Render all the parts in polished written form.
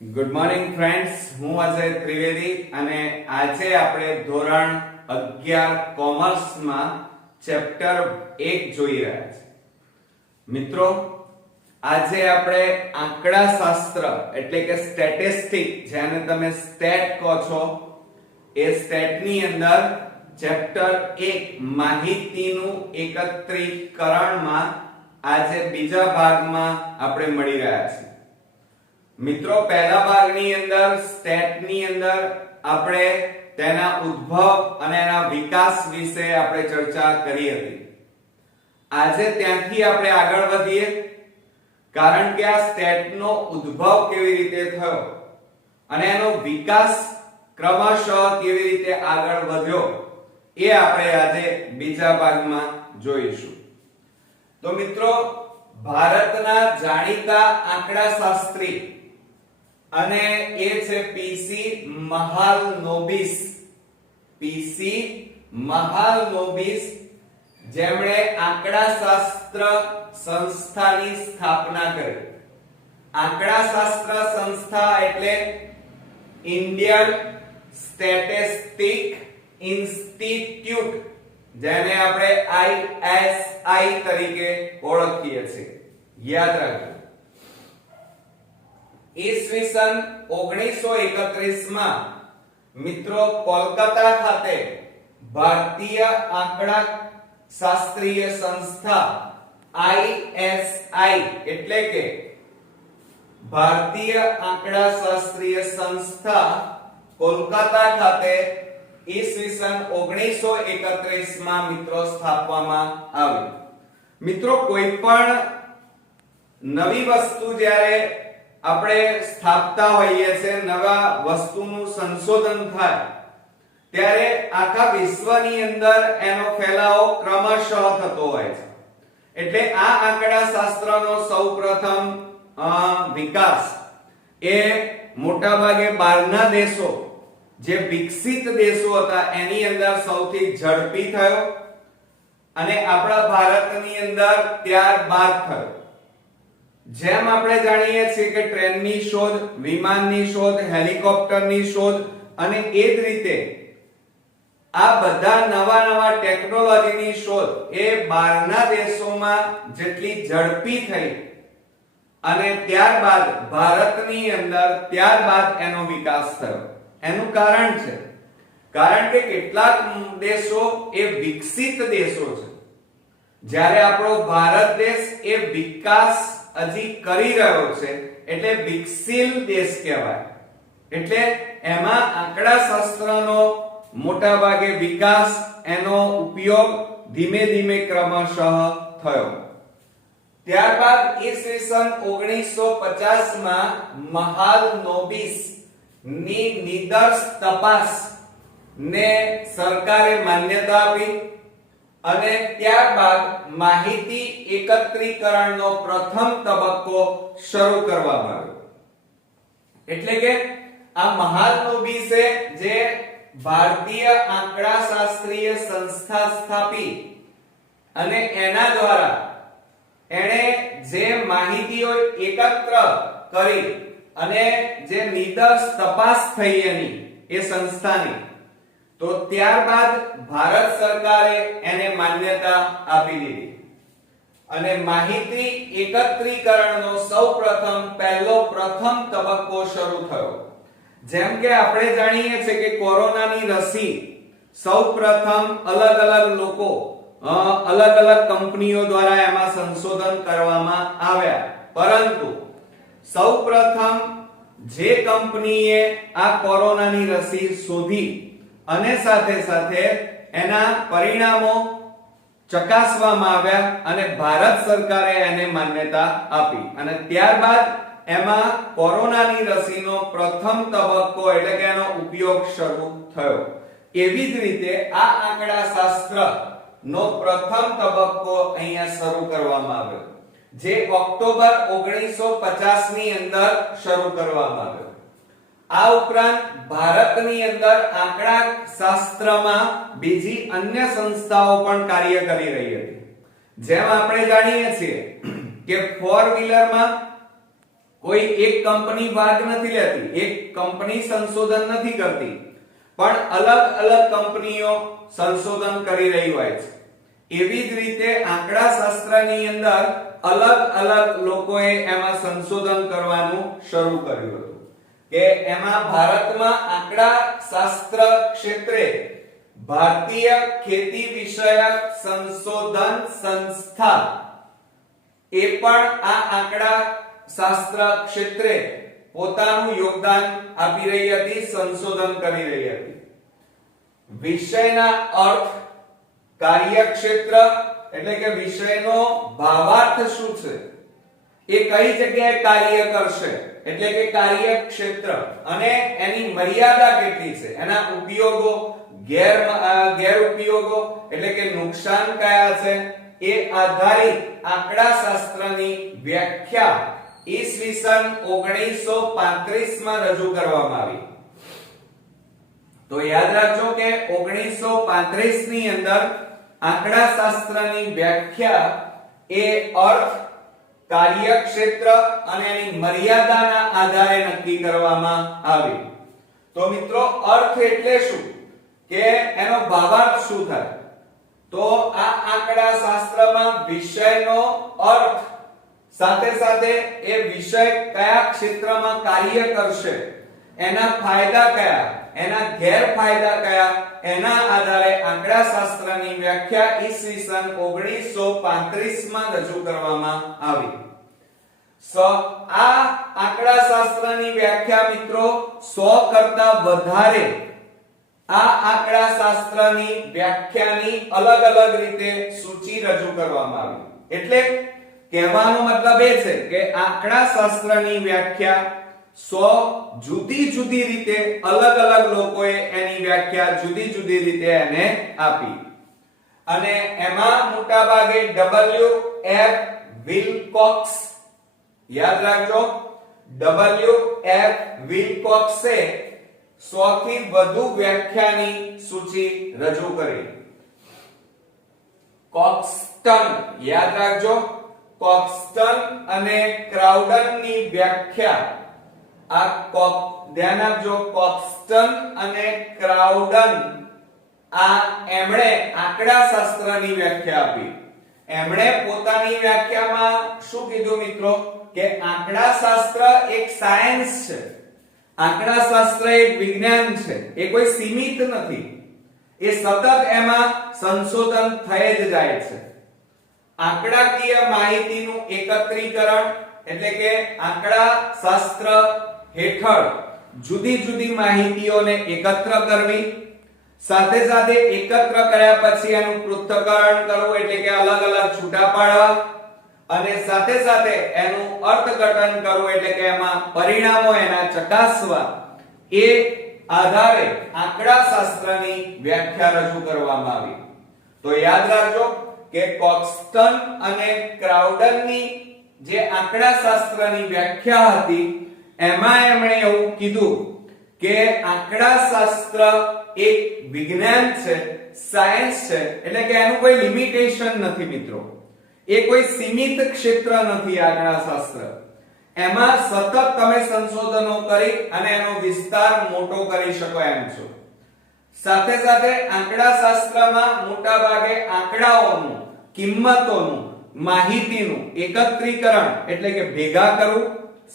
Good morning friends, હું અજય ત્રિવેદી અને આજે આપણે ધોરણ 11 કોમર્સમાં ચેપ્ટર 1 જોઈ રહ્યા છીએ। મિત્રો, આજે આપણે આંકડાશાસ્ત્ર એટલે કે સ્ટેટિસ્ટિક, જેને તમે સ્ટેટ કહો છો, એ સ્ટેટની અંદર ચેપ્ટર 1 માહિતીનું એકત્રીકરણમાં આજે બીજા ભાગમાં આપણે મળી રહ્યા છીએ। મિત્રો, પહેલા ભાગની અંદર સ્ટેટની અંદર આપણે તેના ઉદ્ભવ અને એના વિકાસ વિશે આપણે ચર્ચા કરી હતી। આજે ત્યાંથી આપણે આગળ વધીએ, કારણ કે આ સ્ટેટનો ઉદ્ભવ કેવી રીતે થયો અને એનો વિકાસ ક્રમશઃ કેવી રીતે આગળ વધ્યો એ આપણે આજે બીજા ભાગમાં જોઈશું। તો મિત્રો, ભારતના જાણીતા આંકડાશાસ્ત્રી અને એ છે પીસી મહાલનોબિસ, જેમણે આંકડાશાસ્ત્ર સંસ્થાની સ્થાપના કરી। આંકડાશાસ્ત્ર સંસ્થા એટલે ઇન્ડિયન સ્ટેટિસ્ટિક ઇન્સ્ટિટ્યૂટ, જેને આપણે ISI તરીકે ઓળખીએ છીએ। યાદ રાખજો, ઈસવીસન 1931 માં મિત્રો કોલકાતા ખાતે ભારતીય આંકડાશાસ્ત્રીય સંસ્થા ISI એટલે કે ભારતીય આંકડાશાસ્ત્રીય સંસ્થા કોલકાતા ખાતે ઈસવીસન 1931 માં મિત્રો સ્થાપવામાં આવી। મિત્રો, કોઈ પણ નવી વસ્તુ જ્યારે આપણે સ્થાપતા હોઈએ છે, નવા વસ્તુનું સંશોધન થાય, ત્યારે આખા વિશ્વની અંદર એનો ફેલાવો ક્રમશઃ થતો હોય છે। એટલે આ આંકડાશાસ્ત્રનો સૌપ્રથમ વિકાસ એ મોટાભાગે બહારના દેશો, જે વિકસિત દેશો હતા, એની અંદર સૌથી ઝડપી થયો અને આપણા ભારતની અંદર ત્યારબાદ થયો। જેમ આપણે જાણીએ છીએ કે ટ્રેનની શોધ, વિમાનની શોધ, હેલિકોપ્ટરની શોધ અને એ જ રીતે આ બધા નવા ટેકનોલોજીની શોધ એ બહારના દેશોમાં જેટલી ઝડપી થઈ અને ત્યારબાદ ભારતની અંદર ત્યારબાદ એનો વિકાસ થયો। એનું કારણ છે, કારણ કે કેટલાક દેશો એ વિકસિત દેશો છે, જ્યારે આપણો ભારત દેશ એ વિકાસ હજી કરી રહ્યો છે, એટલે વિકસિત દેશ કહેવાય। એટલે એમાં આંકડાશાસ્ત્રનો મોટા ભાગે વિકાસ, એનો ઉપયોગ ધીમે ધીમે ક્રમશઃ થયો। ત્યારબાદ ઈસવીસન 1950 માં મહાલનોબિસ ની નિદર્શ તપાસ ને સરકારે માન્યતા આપી અને ત્યારબાદ માહિતી એકત્રીકરણનો પ્રથમ તબક્કો શરૂ કરવામાં આવ્યો। એટલે કે આ મહાલનોબિસે જે ભારતીય આંકડાશાસ્ત્રીય સંસ્થા સ્થાપી અને એના દ્વારા એણે જે માહિતીઓ એકત્ર કરી અને જે નિદર્શ તપાસ થઈ એની એ સંસ્થાની, તો ત્યારબાદ ભારત સરકારે એને માન્યતા આપી દીધી અને માહિતી એકત્રીકરણનો સૌપ્રથમ પ્રથમ તબક્કો શરૂ થયો। જેમ કે આપણે જાણીએ છીએ કે કોરોનાની રસી સૌપ્રથમ અલગ લોકો અલગ કંપનીઓ દ્વારા એમાં સંશોધન કરવામાં આવ્યા, પરંતુ સૌપ્રથમ જે કંપનીએ આ કોરોનાની રસી શોધી અને સાથે એના પરિણામો ચકાસવામાં આવ્યા અને ભારત સરકારે એને માન્યતા આપી અને ત્યારબાદ એમાં કોરોનાની રસીનો પ્રથમ તબક્કો એટલે કે એનો ઉપયોગ શરૂ થયો। એવી જ રીતે આ આંકડાશાસ્ત્રનો પ્રથમ તબક્કો અહીંયા શરૂ કરવામાં આવ્યો, જે ઓક્ટોબર 1950 ની અંદર શરૂ કરવામાં આવ્યો। આ ઉપરાંત ભારતની અંદર આંકડાશાસ્ત્રમાં બીજી અન્ય સંસ્થાઓ પણ કાર્ય કરી રહી હતી। જેમ આપણે જાણીએ છીએ કે 4 વ્હીલરમાં કોઈ એક કંપની ભાગ નથી લેતી, એક કંપની સંશોધન નથી કરતી, પણ અલગ અલગ કંપનીઓ સંશોધન કરી રહી હોય છે. એવી જ રીતે આંકડાશાસ્ત્રની અંદર અલગ અલગ લોકોએ એમાં સંશોધન કરવાનું શરૂ કર્યું હતું કે એમાં ભારતમાં આંકડાશાસ્ત્ર ક્ષેત્રે ભારતીય ખેતી વિષયક સંશોધન સંસ્થા એ પણ આ આંકડાશાસ્ત્ર ક્ષેત્રે પોતાનું યોગદાન આપી રહી હતી, સંશોધન કરી રહી હતી. વિષયના અર્થ, કાર્યક્ષેત્ર એટલે કે વિષયનો ભાવાર્થ શું છે, એ કઈ જગ્યાએ કાર્ય કરશે એટલે કે કાર્યક્ષેત્ર, અને એની મર્યાદા કેટલી છે, એના ઉપયોગો, ગેરઉપયોગો એટલે કે નુકસાન કયા છે, એ આધારિત આંકડાશાસ્ત્રની વ્યાખ્યા ઈસવીસન 1935 માં રજૂ કરવામાં આવી. તો યાદ રાખજો કે 1935 ની અંદર આંકડાશાસ્ત્રની વ્યાખ્યા એ અર્થ, કાર્યક્ષેત્ર અને એની મર્યાદાના આધારે નક્કી કરવામાં આવી. તો મિત્રો અર્થ એટલે શું, કે એનો ભાવાર્થ શું થાય? તો આ આંકડાશાસ્ત્રમાં વિષયનો અર્થ સાથે સાથે એ વિષય કયા ક્ષેત્રમાં કાર્ય કરશે, એના ફાયદા કયા, એના ગેરફાયદા કયા, એના આધારે આંકડાશાસ્ત્રની વ્યાખ્યા ઈસવીસન 1935 માં રજૂ કરવામાં આવી. આ આંકડાશાસ્ત્રની વ્યાખ્યા મિત્રો 100 કરતા વધારે આ આંકડાશાસ્ત્રની વ્યાખ્યાની અલગ અલગ રીતે સૂચિ રજૂ કરવામાં આવી. એટલે કહેવાનો મતલબ એ છે કે આંકડાશાસ્ત્રની વ્યાખ્યા 100 જુદી જુદી રીતે અલગ અલગ લોકોએ એની વ્યાખ્યા જુદી જુદી રીતે એને આપી. અને એમાં મોટા ભાગે W.F. વિલકોક્સ, યાદ રાખજો, W.F. વિલકોક્સે 100 થી વધુ વ્યાખ્યાની સૂચિ રજૂ કરી. કોક્સ્ટન, યાદ રાખજો, કોક્સ્ટન અને ક્રાઉડનની વ્યાખ્યા, ધ્યાન આપજો, કોક્સ્ટન અને ક્રાઉડન એમણે આંકડાશાસ્ત્રની વ્યાખ્યા આપી. એમણે પોતાની વ્યાખ્યામાં શું કીધું મિત્રો, કે આંકડાશાસ્ત્ર એક સાયન્સ છે, આંકડાશાસ્ત્ર એક વિજ્ઞાન છે, એ કોઈ સીમિત નથી, એ સતત એમાં સંશોધન થઈ જ જાય છે. આંકડાકીય માહિતીનું એકત્રીકરણ એટલે કે આંકડાશાસ્ત્ર હેઠળ જુદી જુદી માહિતીઓને એકત્ર કરવી, સાથે સાથે એકત્ર કર્યા પછી એનું પૃથ્થકરણ કરવું એટલે કે અલગ અલગ છૂટા પાડવા, અને સાથે સાથે એનું અર્થઘટન કરવું એટલે કે એમાં પરિણામો એના ચકાસવા, એ આધારે આંકડાશાસ્ત્રની વ્યાખ્યા રજૂ કરવામાં આવી. તો યાદ રાખજો કે કોક્સ્ટન અને ક્રાઉડનની જે આંકડાશાસ્ત્રની વ્યાખ્યા હતી એમાં એમણે એવું કીધું કે આંકડાશાસ્ત્ર એક વિજ્ઞાન છે, સાયન્સ છે, એટલે કે એનું કોઈ લિમિટેશન નથી મિત્રો, એ કોઈ સીમિત ક્ષેત્ર નથી. આંકડાશાસ્ત્ર એમાં સતત તમે સંશોધનો કરી અને એનો વિસ્તાર મોટો કરી શકો એમ છો. સાથે સાથે આંકડાશાસ્ત્રમાં મોટા ભાગે આંકડાઓનું, કિંમતોનું, માહિતીનું એકત્રીકરણ એટલે કે ભેગા કરવું,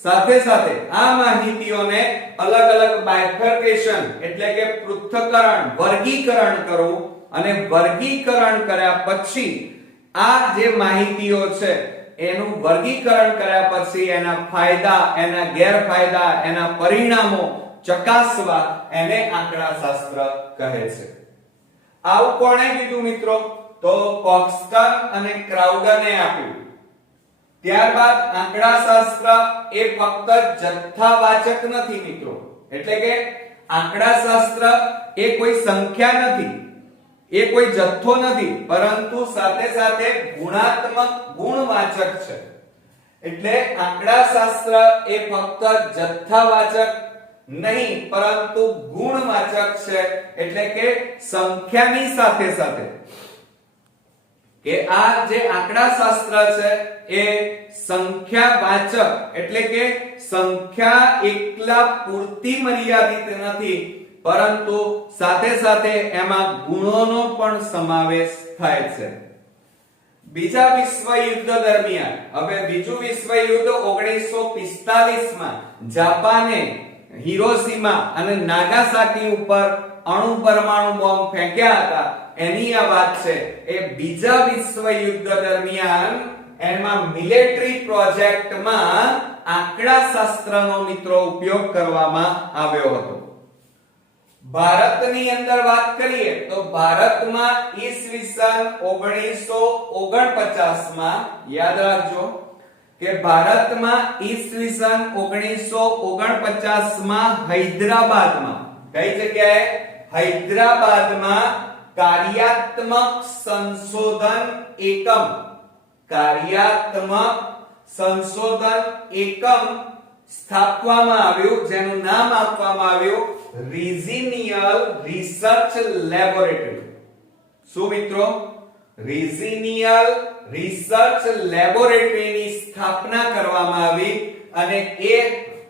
સાથે સાથે આ માહિતીઓને અલગ અલગ બાયફર્કેશન એટલે કે પૃથ્થકરણ, વર્ગીકરણ કરવું, અને વર્ગીકરણ કર્યા પછી આ જે માહિતીઓ છે એનું વર્ગીકરણ કર્યા પછી એના ફાયદા, એના ગેરફાયદા, એના પરિણામો ચકાસવા, એને આંકડાશાસ્ત્ર કહે છે. આવું કોણે કીધું મિત્રો? તો કોક્સ્ટન અને ક્રાઉડને આપ્યું. ત્યારબાદ આંકડાશાસ્ત્ર એ ફક્ત જથ્થાવાચક નથી મિત્રો, એટલે કે આંકડાશાસ્ત્ર એ કોઈ સંખ્યા નથી, એ કોઈ જથ્થો નથી, પરંતુ સાથે સાથે ગુણાત્મક, ગુણવાચક છે. એટલે આંકડાશાસ્ત્ર એ ફક્ત જથ્થાવાચક નહીં પરંતુ ગુણવાચક છે, એટલે કે સંખ્યાની સાથે સાથે કે આ જે આંકડાશાસ્ત્ર છે એ સંખ્યાવાચક એટલે કે સંખ્યા એકલા પૂરતી મર્યાદિત નથી, પરંતુ સાથે સાથે એમાં ગુણોનો પણ સમાવેશ થાય છે. બીજા વિશ્વયુદ્ધ દરમિયાન, હવે બીજું વિશ્વયુદ્ધ 1945 માં જાપાને હિરોશીમા અને નાગાસાકી ઉપર અણુ પરમાણુ બોમ્બ ફેંક્યા હતા, એની આ વાત છે. એ બીજા વિશ્વયુદ્ધ દરમિયાન એમાં મિલિટરી પ્રોજેક્ટમાં આંકડાશાસ્ત્રનો મિત્રો ઉપયોગ કરવામાં આવ્યો હતો. ભારતની અંદર વાત કરીએ તો ભારતમાં ઈસવીસન 1949 માં, યાદ રાખજો કે ભારતમાં ઈસવીસન 1949 માં હૈદરાબાદમાં, કઈ જગ્યાએ? હૈદરાબાદમાં કાર્યાત્મક સંશોધન એકમ, કાર્યાત્મક સંશોધન એકમ સ્થાપવામાં આવ્યું, જેનું નામ આપવામાં આવ્યું રિજિનિયલ રિસર્ચ લેબોરેટરી. શું મિત્રો? રિજિનિયલ રિસર્ચ લેબોરેટરીની સ્થાપના કરવામાં આવી અને એ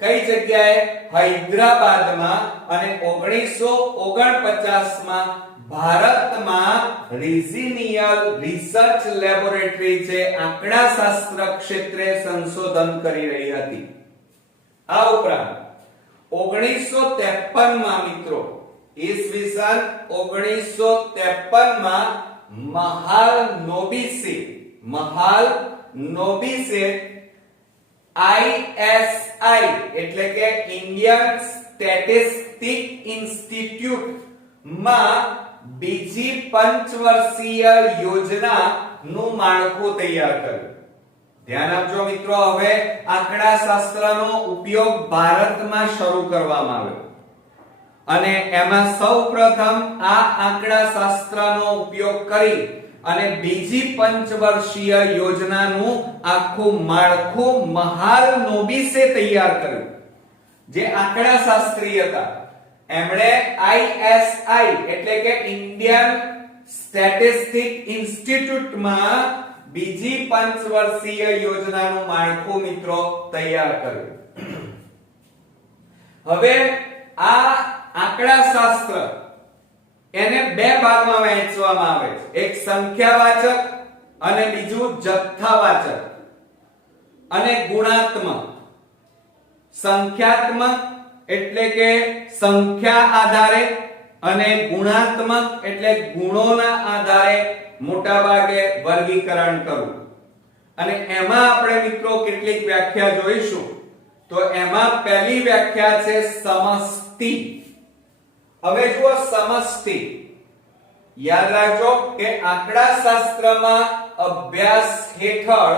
કઈ જગ્યાએ? હૈદરાબાદમાં. અને 1949 માં ભારતમાં રિજિનિયલ રિસર્ચ લેબોરેટરી જે આંકડાશાસ્ત્ર ક્ષેત્રે સંશોધન કરી રહી હતી. આ ઉપરાંત 1953 માં મિત્રો, ઈસવીસન 1953 માં મહાલનોબિસે ISI એટલે કે ઇન્ડિયન સ્ટેટિસ્ટિક ઇન્સ્ટિટ્યૂટ માં બીજી પંચવર્ષીય યોજના નું માળખું તૈયાર કર્યું. ધ્યાન આપજો મિત્રો, હવે આંકડાશાસ્ત્રનો ઉપયોગ ભારતમાં શરૂ કરવામાં આવ્યો અને એમાં સૌપ્રથમ આ આંકડાશાસ્ત્રનો ઉપયોગ કરી અને બીજી પંચવર્ષીય યોજનાનું આખું માળખું મહાલનોબિસે તૈયાર કર્યું. જે આંકડાશાસ્ત્રી હતા એમણે ISI એટલે કે ઇન્ડિયન સ્ટેટિસ્ટિક ઇન્સ્ટિટ્યૂટમાં બીજી પંચવર્ષીય યોજનાનું માળખું મિત્રો તૈયાર કર્યું. હવે આ આંકડાશાસ્ત્ર એને બે ભાગમાં વહેંચવામાં આવે છે, એક સંખ્યાવાચક અને બીજું જથ્થાવાચક અને ગુણાત્મક. સંખ્યાત્મક એટલે કે સંખ્યા આધારે અને ગુણાત્મક એટલે ગુણોના આધારે મોટા ભાગે વર્ગીકરણ કરવું. અને એમાં આપણે મિત્રો કેટલીક વ્યાખ્યા જોઈશું. તો એમાં પહેલી વ્યાખ્યા છે સમષ્ટિ. હવે જુઓ સમષ્ટિ, યાદ રાખજો કે આંકડાશાસ્ત્રમાં અભ્યાસ હેઠળ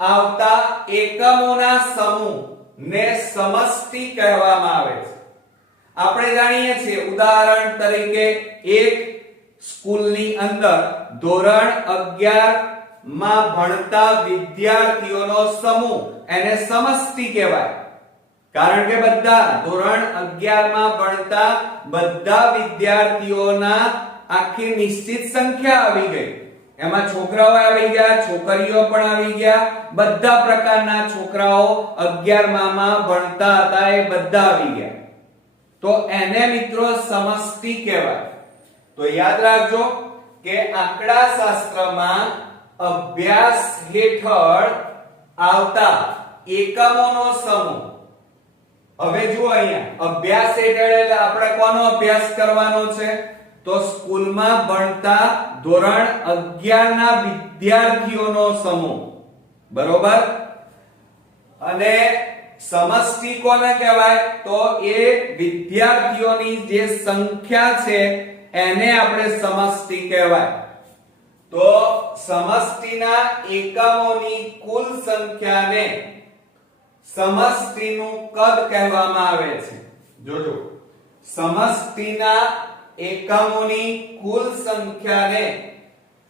આવતા એકમોના સમૂહ ને સમષ્ટિ કહેવામાં આવે છે. આપણે જાણીએ છીએ, ઉદાહરણ તરીકે એક સ્કૂલની અંદર ધોરણ 11 માં ભણતા વિદ્યાર્થીઓનો સમૂહ એને સમષ્ટિ કહેવાય. કારણ કે બધા ધોરણ 11 માં ભણતા બધા વિદ્યાર્થીઓના આખી નિશ્ચિત સંખ્યા આવી ગઈ. એમાં છોકરાઓ આવી ગયા, છોકરીઓ પણ આવી ગયા, બધા પ્રકારના છોકરાઓ 11 માં ભણતા હતા એ બધા આવી ગયા. તો એને મિત્રો સમષ્ટિ કહેવાય. તો યાદ રાખજો કે આંકડાશાસ્ત્રમાં અભ્યાસ હેઠળ આવતા એકમોનો સમૂહ. હવે જુઓ અહીંયા અભ્યાસ હેઠળ એટલે આપણે કોનો અભ્યાસ કરવાનો છે? તો સ્કૂલમાં ભણતા ધોરણ 11 ના વિદ્યાર્થીઓનો સમૂહ, બરોબર? અને સમષ્ટિ કોને કહેવાય? તો એ વિદ્યાર્થીઓની જે સંખ્યા છે એને આપણે સમષ્ટિ કહેવાય. તો સમષ્ટિના એકમોની કુલ સંખ્યાને સમષ્ટિનું કદ કહેવામાં આવે છે. જોજો, સમષ્ટિના એકમોની કુલ સંખ્યાને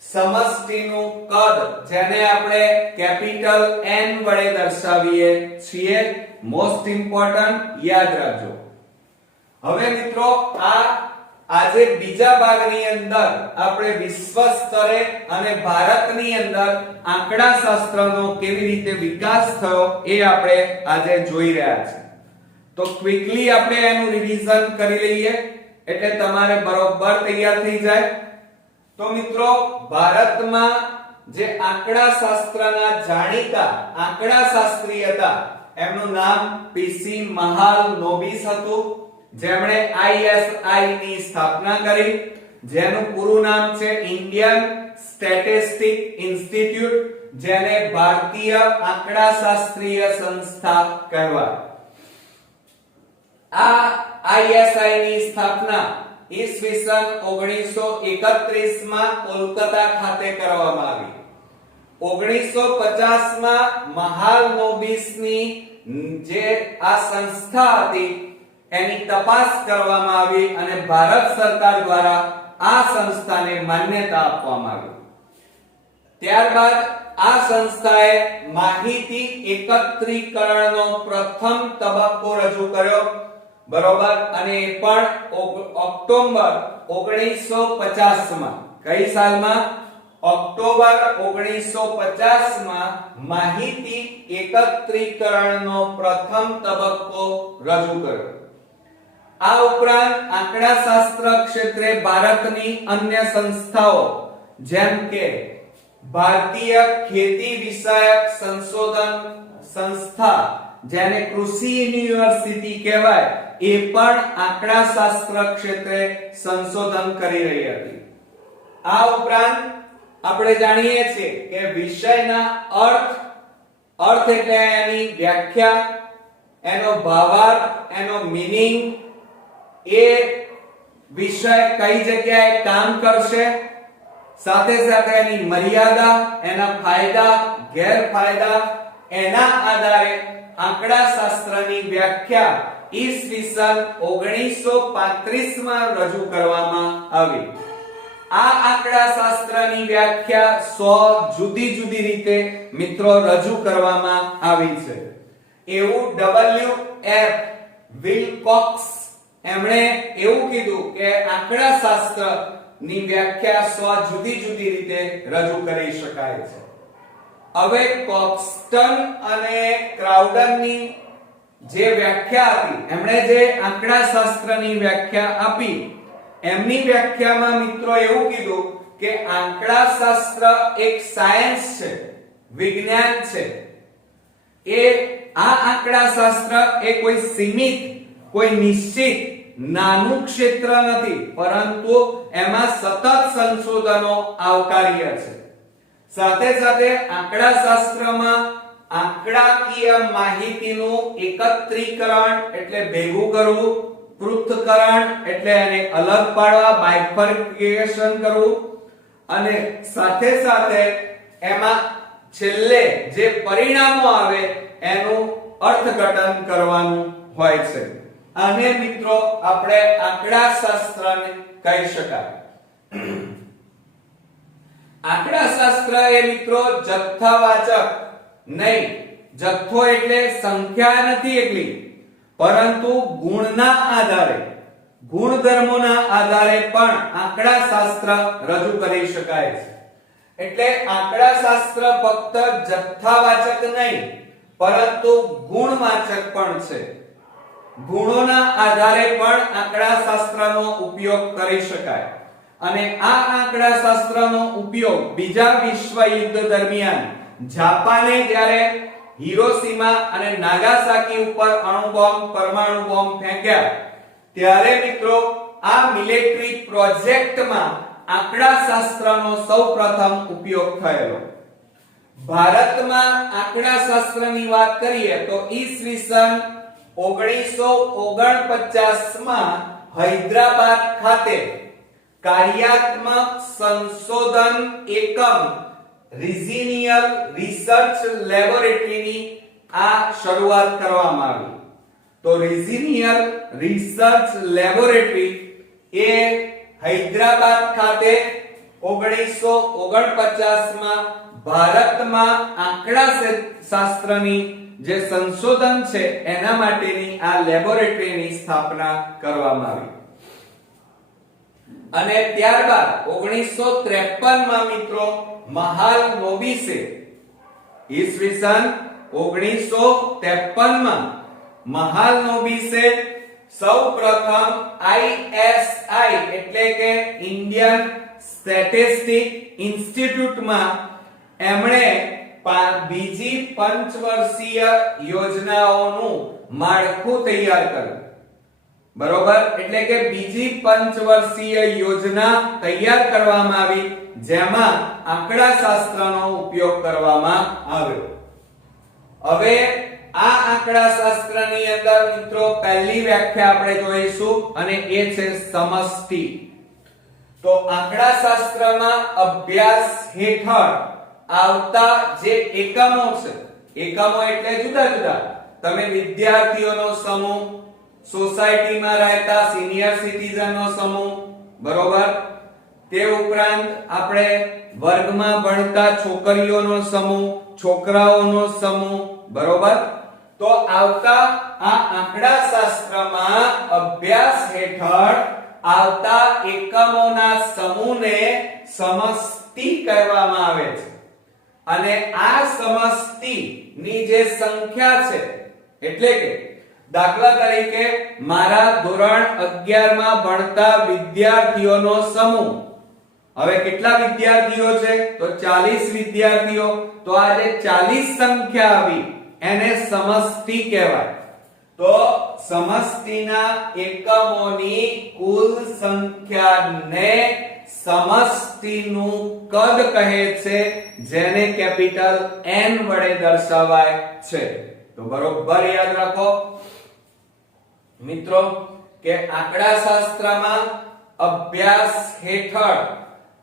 સમષ્ટિનું કદ, જેને આપણે કેપિટલ N વડે દર્શાવીએ છીએ. મોસ્ટ ઇમ્પોર્ટન્ટ, યાદ રાખજો. હવે મિત્રો આ આજે બીજા ભાગની અંદર આપણે વિશ્વ સ્તરે અને ભારતની અંદર આંકડા શાસ્ત્રનો કેવી રીતે વિકાસ થયો એ આપણે આજે જોઈ રહ્યા છીએ. તો ક્વિકલી આપણે એનું રિવિઝન કરી લઈએ એટલે તમારે બરોબર તૈયાર થઈ જાય. તો મિત્રો, ભારતમાં જે આંકડા શાસ્ત્રના જાણીતા આંકડા શાસ્ત્રી હતા એમનું નામ પીસી મહાલનોબિસ હતું, જેમણે ISI ની સ્થાપના કરી, જેનું પૂરું નામ છે ઇન્ડિયન સ્ટેટિસ્ટિક ઇન્સ્ટિટ્યૂટ, જેને ભારતીય આંકડાશાસ્ત્રીય સંસ્થા કહેવાય. આ ISI ની સ્થાપના ઈસવીસન 1931 માં કોલકાતા ખાતે કરવામાં આવી. 1950 માં મહાલનોબિસની જે આ સંસ્થા હતી એની તપાસ કરવામાં આવી અને ભારત સરકાર દ્વારા આ સંસ્થાને માન્યતા આપવામાં આવી. ત્યારબાદ આ સંસ્થાએ માહિતી એકત્રીકરણનો પ્રથમ તબક્કો રજૂ કર્યો, બરોબર, અને એ પણ ઓક્ટોબર 1950 માં. કઈ સાલમાં? ઓક્ટોબર 1950 માં માહિતી એકત્રીકરણનો પ્રથમ તબક્કો રજૂ કર્યો. આ ઉપરાંત આંકડાશાસ્ત્ર ક્ષેત્રે ભારતની અન્ય સંસ્થાઓ જેમ કે ભારતીય ખેતી વિષયક સંશોધન સંસ્થા, જેને કૃષિ યુનિવર્સિટી કહેવાય, એ પણ આંકડાશાસ્ત્ર ક્ષેત્રે સંશોધન કરી રહી હતી. આ ઉપરાંત આપણે જાણીએ છીએ કે વિષયના અર્થ એટલે એની વ્યાખ્યા, એનો ભાવાર્થ, એનો મીનિંગ, એ વિષય કઈ જગ્યાએ કામ કરશે, સાથે સાથે એની મર્યાદા, એના ફાયદા, ગેરફાયદા, એના આધારે આંકડાશાસ્ત્રની વ્યાખ્યા ઈસવીસન 1935 માં રજૂ કરવામાં આવી. આ આંકડાશાસ્ત્રની વ્યાખ્યા 100 જુદી જુદી રીતે મિત્રો રજૂ કરવામાં આવી છે. એવું W.F. વિલકોક્સ એમણે એવું કીધું કે આંકડાશાસ્ત્રની વ્યાખ્યા 100 જુદી જુદી રીતે રજૂ કરી શકાય છે. હવે કોક્સ્ટન અને ક્રાઉડનની જે વ્યાખ્યા હતી, એમણે જે આંકડાશાસ્ત્રની વ્યાખ્યા આપી, એમની વ્યાખ્યામાં મિત્રો એવું કીધું કે આંકડાશાસ્ત્ર એક સાયન્સ છે, વિજ્ઞાન છે. આ આંકડાશાસ્ત્ર એ કોઈ સીમિત, કોઈ નિશ્ચિત નાનું ક્ષેત્ર નથી, પરંતુ એમાં સતત સંશોધનો આવકાર્ય છે. સાથે સાથે આંકડાશાસ્ત્રમાં આંકડાકીય માહિતીનું એકત્રીકરણ એટલે ભેગું કરવું, પૃથ્થકરણ એટલે એને અલગ પાડવા, બાયફર્કેશન કરવું, અને સાથે સાથે એમાં છેલ્લે જે પરિણામો આવે એનું અર્થઘટન કરવાનું હોય છે. આને મિત્રો આપણે આંકડાશાસ્ત્રને કહી શકાય. આંકડાશાસ્ત્ર એ મિત્રો જથ્થાવાચક નહીં, જથ્થો એટલે સંખ્યા નથી એકલી, પરંતુ ગુણના આધારે, ગુણધર્મોના આધારે પણ આંકડાશાસ્ત્ર રજૂ કરી શકાય છે. એટલે આંકડાશાસ્ત્ર ફક્ત જથ્થાવાચક નહીં, પરંતુ ગુણવાચક પણ છે. ગુણોના આધારે પણ આંકડાશાસ્ત્રનો ઉપયોગ કરી શકાય. અને આ આંકડાશાસ્ત્રનો ઉપયોગ બીજા વિશ્વ યુદ્ધ દરમિયાન જાપાને જ્યારે હિરોશીમા અને નાગાસાકી ઉપર અણુ બોમ્બ, પરમાણુ બોમ્બ ફેંક્યા, ત્યારે મિત્રો આ મિલિટરી પ્રોજેક્ટમાં આંકડાશાસ્ત્રનો સૌપ્રથમ ઉપયોગ થયેલો. ભારતમાં આંકડાશાસ્ત્રની વાત કરીએ તો ઈસવીસન 1949 માં હૈદરાબાદ ખાતે કાર્યાત્મક સંશોધન એકમ રિજિનિયલ રિસર્ચ લેબોરેટરીની આ શરૂઆત કરવામાં આવી. તો રિજિનિયલ રિસર્ચ લેબોરેટરી એ હૈદરાબાદ ખાતે 1949 માં ભારતમાં આંકડાશાસ્ત્રની જે સંશોધન છે એના માટેની આ લેબોરેટરીની સ્થાપના કરવામાં આવી. અને ત્યારબાદ 1953 માં મિત્રો મહાલનોબિસે ઈસવીસન 1953 માં મહાલનોબિસે સૌપ્રથમ ISI એટલે કે ઇન્ડિયન સ્ટેટિસ્ટિક ઇન્સ્ટિટ્યૂટમાં એમણે બીજી પંચવર્ષીય યોજનાઓનું માળખું તૈયાર કર્યું. બરોબર, એટલે કે બીજી પંચવર્ષીય યોજના તૈયાર કરવામાં આવી જેમાં આંકડાશાસ્ત્રનો ઉપયોગ કરવામાં આવ્યો. હવે આ આંકડાશાસ્ત્રની અંદર મિત્રો પહેલી વ્યાખ્યા આપણે જોઈશું અને એ છે સમષ્ટિ. તો આંકડાશાસ્ત્રમાં અભ્યાસ હેઠળ આવતા જે એકમો છે, એકમો એટલે જુદા જુદા, તમે વિદ્યાર્થીઓનો સમૂહ, સોસાયટીમાં રહેતા સિનિયર સિટીઝનનો સમૂહ, બરોબર, તે ઉપરાંત આપણે વર્ગમાં ભણતા છોકરીઓનો સમૂહ, છોકરાઓનો સમૂહ, બરોબર. તો આવતા આ આંકડાશાસ્ત્રમાં અભ્યાસ હેઠળ આવતા એકમોના સમૂહને સમષ્ટિ કહેવામાં આવે છે. અને આ સમષ્ટિની જે સંખ્યા છે, એટલે કે દાખલા તરીકે મારા ધોરણ 11 માં ભણતા વિદ્યાર્થીઓનો સમૂહ, હવે કેટલા વિદ્યાર્થીઓ છે? તો 40 વિદ્યાર્થીઓ. તો આ જે 40 સંખ્યા આવી એને સમષ્ટિ કહેવાય. તો સમષ્ટિના એકમોની કુલ સંખ્યાને સમષ્ટિનું કદ કહે છે, જેને કેપિટલ N વડે દર્શાવાય છે. તો બરોબર યાદ રાખો મિત્રો કે આંકડાશાસ્ત્રમાં અભ્યાસ હેઠળ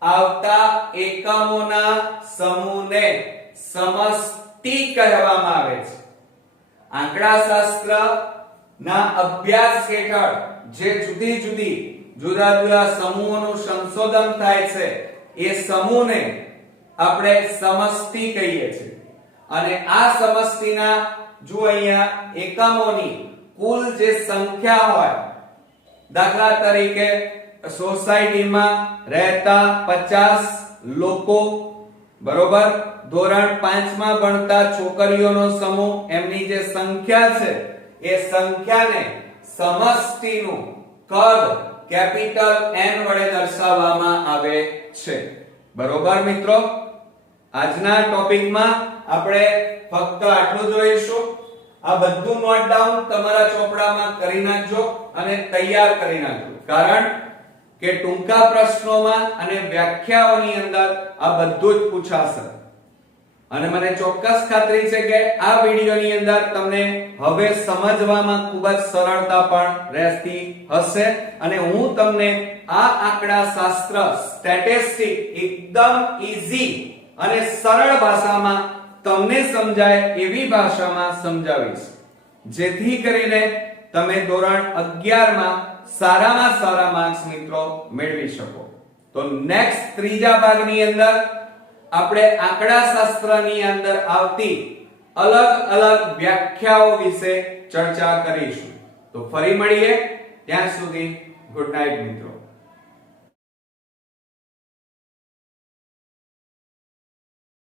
આવતા એકમોના સમૂહને સમષ્ટિ કહેવામાં આવે છે. આંકડાશાસ્ત્રના અભ્યાસ હેઠળ જે જુદી જુદી જુદા જુદા સમૂહોનું સંશોધન થાય છે એ સમૂહને આપણે સમષ્ટિ કહીએ છીએ. અને આ સમષ્ટિના જો અહીંયા એકમોની કુલ જે સંખ્યા હોય, દાખલા તરીકે સોસાયટીમાં રહેતા 50 લોકો, બરોબર, ધોરણ 5 માં ભણતા છોકરીઓનો સમૂહ, એમની જે સંખ્યા છે એ સંખ્યાને સમષ્ટિનું કદ કેપિટલ N વડે દર્શાવવામાં આવે છે. બરોબર મિત્રો, આજના ટોપિકમાં આપણે ફક્ત આટલું જોઈશું. આ બધું નોટ ડાઉન તમારા ચોપડામાં કરી નાખજો અને તૈયાર કરી નાખજો, કારણ કે ટૂંકા પ્રશ્નોમાં અને વ્યાખ્યાઓની અંદર આ બધું જ પૂછાશે. અને મને ચોક્કસ ખાતરી છે કે આ વિડિયોની અંદર તમને હવે સમજવામાં ખૂબ જ સરળતા પણ રહેતી હશે. અને હું તમને આ આંકડાશાસ્ત્ર સ્ટેટિસ્ટિક એકદમ ઈઝી અને સરળ ભાષામાં તમને સમજાય એવી ભાષામાં સમજાવીશ, જેથી કરીને તમે ધોરણ 11 માં સારામાં સારા માર્ક્સ મિત્રો મેળવી શકો. તો નેક્સ્ટ ત્રીજા ભાગની અંદર આપણે આંકડાશાસ્ત્રની અંદર આવતી અલગ અલગ વ્યાખ્યાઓ વિશે ચર્ચા કરીશું. તો ફરી મળીએ, ત્યાં સુધી ગુડ નાઈટ મિત્રો.